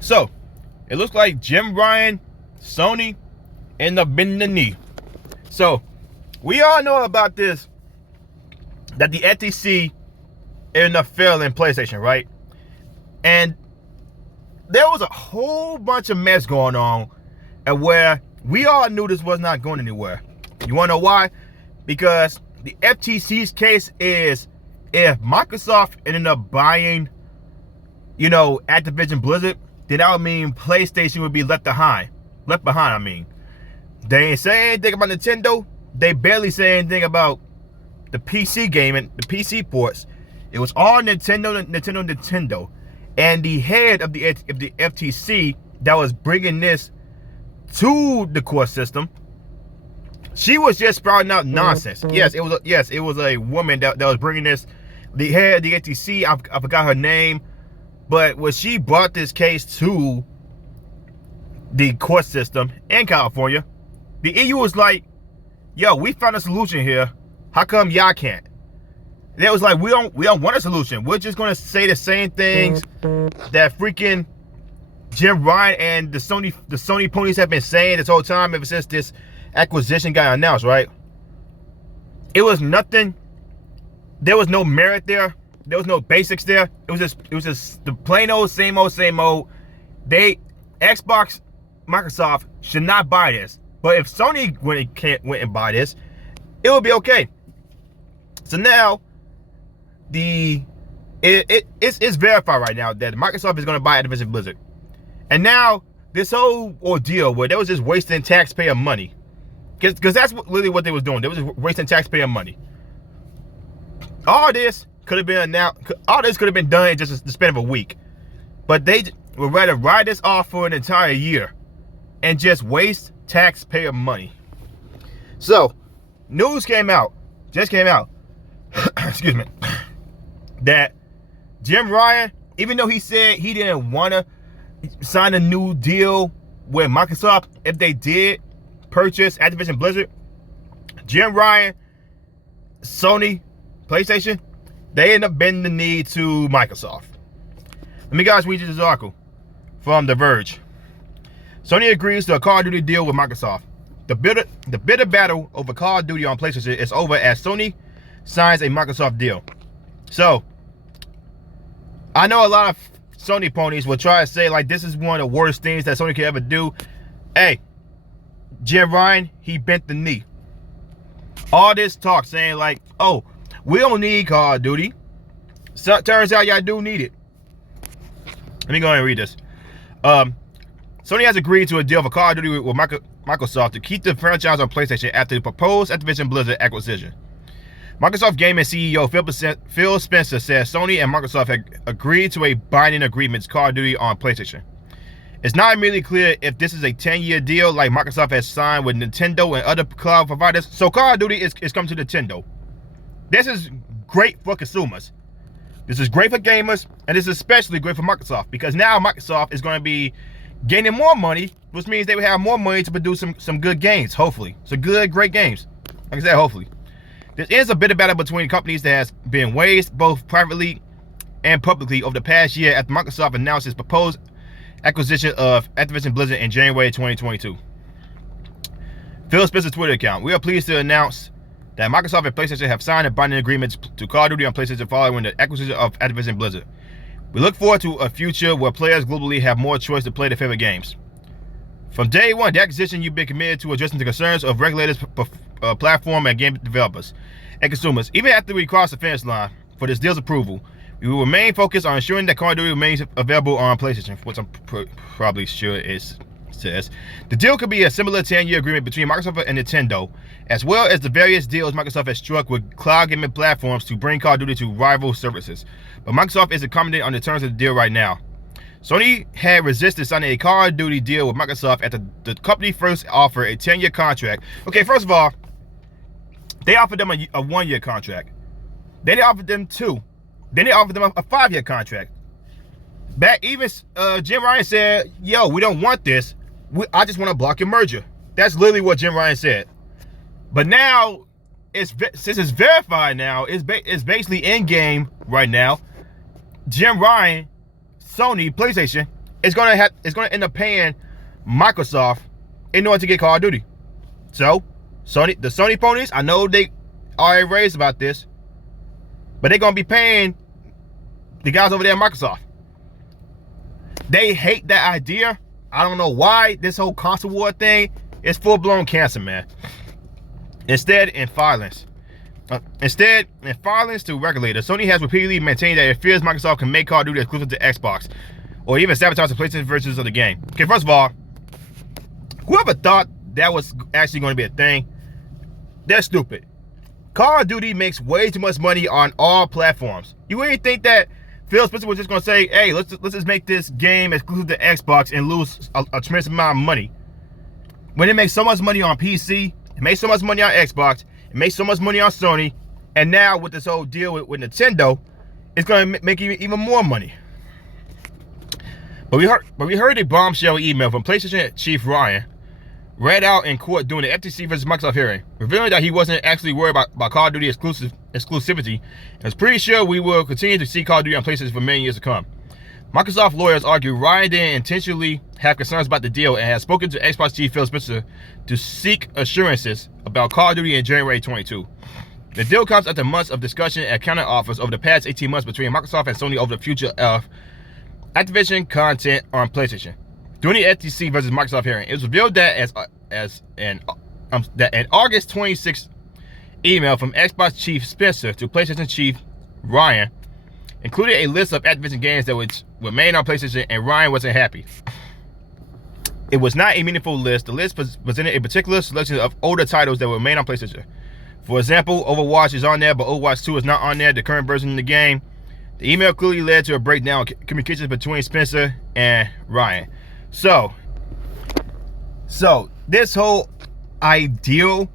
So, it looks like Jim Ryan, Sony, end up bending the knee. So, we all know about this, that the FTC ended up failing PlayStation, right? And there was a whole bunch of mess going on, and where we all knew this was not going anywhere. You want to know why? Because the FTC's case is, if Microsoft ended up buying, Activision Blizzard, then that would mean PlayStation would be left behind. They ain't say anything about Nintendo. They barely say anything about the PC gaming, the PC ports. It was all Nintendo. And the head of the FTC that was bringing this to the court system, she was just sprouting out nonsense. Yes, it was a woman that was bringing this. The head of the FTC, I forgot her name, but when she brought this case to the court system in California, the EU was like, "Yo, we found a solution here. How come y'all can't?" And it was like, we don't want a solution. We're just gonna say the same things that freaking Jim Ryan and the Sony ponies have been saying this whole time ever since this acquisition got announced, right? It was nothing. There was no merit there. There was no basics there. It was just the plain old same old. Xbox, Microsoft should not buy this. But if Sony went and buy this, it would be okay. So now it's verified right now that Microsoft is going to buy Activision Blizzard. And now this whole ordeal where they was just wasting taxpayer money, because that's really what they was doing. They was just wasting taxpayer money. All this could have been done in just the span of a week, but they would rather ride this off for an entire year and just waste taxpayer money. So, news just came out, excuse me, that Jim Ryan, even though he said he didn't want to sign a new deal with Microsoft if they did purchase Activision Blizzard, Jim Ryan, Sony, PlayStation, they end up bending the knee to Microsoft. Let me guys read you this article from The Verge. Sony agrees to a Call of Duty deal with Microsoft. The bitter battle over Call of Duty on PlayStation is over as Sony signs a Microsoft deal. So, I know a lot of Sony ponies will try to say like this is one of the worst things that Sony could ever do. Hey, Jim Ryan, he bent the knee. All this talk saying like, oh, we don't need Call of Duty. So, turns out y'all do need it. Let me go ahead and read this. Sony has agreed to a deal for Call of Duty with Microsoft to keep the franchise on PlayStation after the proposed Activision Blizzard acquisition. Microsoft Gaming CEO Phil Spencer says Sony and Microsoft have agreed to a binding agreement to Call of Duty on PlayStation. It's not immediately clear if this is a 10-year deal like Microsoft has signed with Nintendo and other cloud providers. So Call of Duty is coming to Nintendo. This is great for consumers. This is great for gamers, and this is especially great for Microsoft because now Microsoft is going to be gaining more money, which means they will have more money to produce some good games, hopefully. Some good, great games. Like I said, hopefully. There is a bit of battle between companies that has been waged both privately and publicly over the past year after Microsoft announced its proposed acquisition of Activision Blizzard in January 2022. Phil Spencer's Twitter account. We are pleased to announce that Microsoft and PlayStation have signed a binding agreement to Call of Duty on PlayStation following the acquisition of Activision Blizzard. We look forward to a future where players globally have more choice to play their favorite games. From day one, the acquisition, you've been committed to addressing the concerns of regulators, platform and game developers and consumers. Even after we cross the finish line for this deal's approval, we will remain focused on ensuring that Call of Duty remains available on PlayStation, which I'm probably sure it says. The deal could be a similar 10-year agreement between Microsoft and Nintendo, as well as the various deals Microsoft has struck with cloud gaming platforms to bring Call of Duty to rival services. But Microsoft is accommodating on the terms of the deal right now. Sony had resisted signing a Call of Duty deal with Microsoft after the company first offered a 10-year contract. Okay, first of all, they offered them a 1-year contract. Then they offered them 2. Then they offered them a 5-year contract. Back even Jim Ryan said, yo, we don't want this. I just want to block your merger. That's literally what Jim Ryan said. But now, since it's verified now, it's basically in game right now. Jim Ryan, Sony, PlayStation it's gonna end up paying Microsoft in order to get Call of Duty. So the Sony ponies, I know they are raised about this, but they're gonna be paying the guys over there at Microsoft. They hate that idea. I don't know why. This whole console war thing is full-blown cancer, man. Instead, in filings to regulators, Sony has repeatedly maintained that it fears Microsoft can make Call of Duty exclusive to Xbox, or even sabotage the PlayStation versions of the game. Okay, first of all, whoever thought that was actually going to be a thing, they're stupid. Call of Duty makes way too much money on all platforms. You really think that Phil Spencer was just going to say, hey, let's just make this game exclusive to Xbox and lose a tremendous amount of money, when it makes so much money on PC, it makes so much money on Xbox, it makes so much money on Sony, and now with this whole deal with Nintendo, it's going to make even more money. But we heard a bombshell email from PlayStation chief Ryan read out in court during the FTC versus Microsoft hearing, revealing that he wasn't actually worried about Call of Duty exclusivity, and was pretty sure we will continue to see Call of Duty on PlayStation for many years to come. Microsoft lawyers argue Ryan didn't intentionally have concerns about the deal and has spoken to Xbox chief Phil Spencer to seek assurances about Call of Duty in January 22. The deal comes after months of discussion and counter-offers over the past 18 months between Microsoft and Sony over the future of Activision content on PlayStation. During the FTC versus Microsoft hearing, it was revealed that an August 26th email from Xbox chief Spencer to PlayStation chief Ryan included a list of Activision games that would remain on PlayStation, and Ryan wasn't happy. It was not a meaningful list. The list presented a particular selection of older titles that would remain on PlayStation. For example, Overwatch is on there, but Overwatch 2 is not on there, the current version of the game. The email clearly led to a breakdown of communications between Spencer and Ryan. So this whole ideal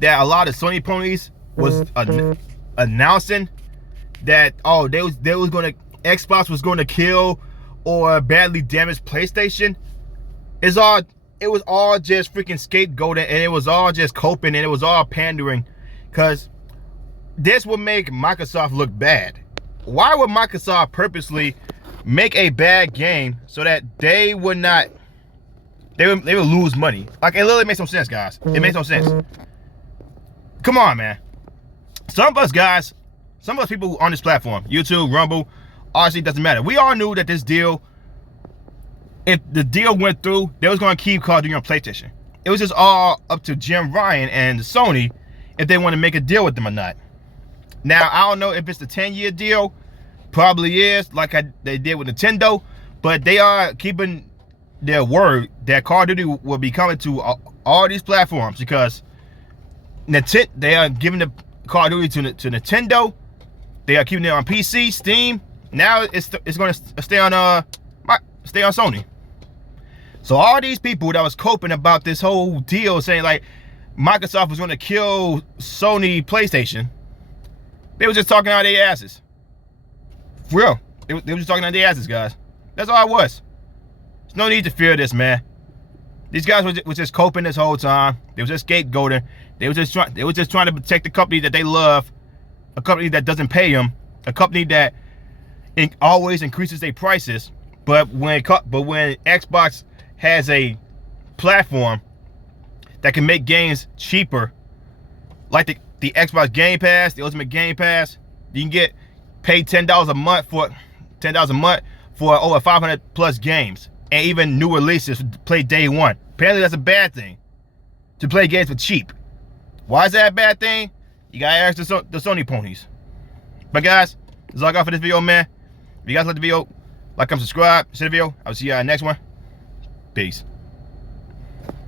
that a lot of Sony ponies was announcing that Xbox was going to kill or badly damage PlayStation, it was all just freaking scapegoating, and it was all just coping, and it was all pandering, because this would make Microsoft look bad. Why would Microsoft purposely make a bad game so that they would lose money? Like, it literally makes no sense, guys. It makes no sense. Come on, man. Some of us people on this platform, YouTube, Rumble, honestly, doesn't matter. We all knew that this deal, if the deal went through, they was going to keep Call of Duty on PlayStation. It was just all up to Jim Ryan and Sony if they want to make a deal with them or not. Now, I don't know if it's a 10-year deal. Probably is, like they did with Nintendo. But they are keeping their word that Call of Duty will be coming to all these platforms, because they are giving the Call of Duty to Nintendo. They are keeping it on PC, Steam. Now it's going to stay on Sony. So all these people that was coping about this whole deal, saying like Microsoft was going to kill Sony PlayStation, they were just talking out their asses. For real. They were just talking out their asses, guys. That's all it was. There's no need to fear this, man. These guys were just coping this whole time. They were just scapegoating. They were just trying to protect the company that they love, a company that doesn't pay them, a company that always increases their prices. But when Xbox has a platform that can make games cheaper, like the Xbox Game Pass, the Ultimate Game Pass, you can pay $10 a month for over 500 plus games, and even new releases to play day one. Apparently that's a bad thing, to play games for cheap. Why is that a bad thing? You gotta ask the Sony ponies. But guys, that's all I got for this video, man. If you guys like the video, like, comment, subscribe, share the video. I'll see you on the next one. Peace.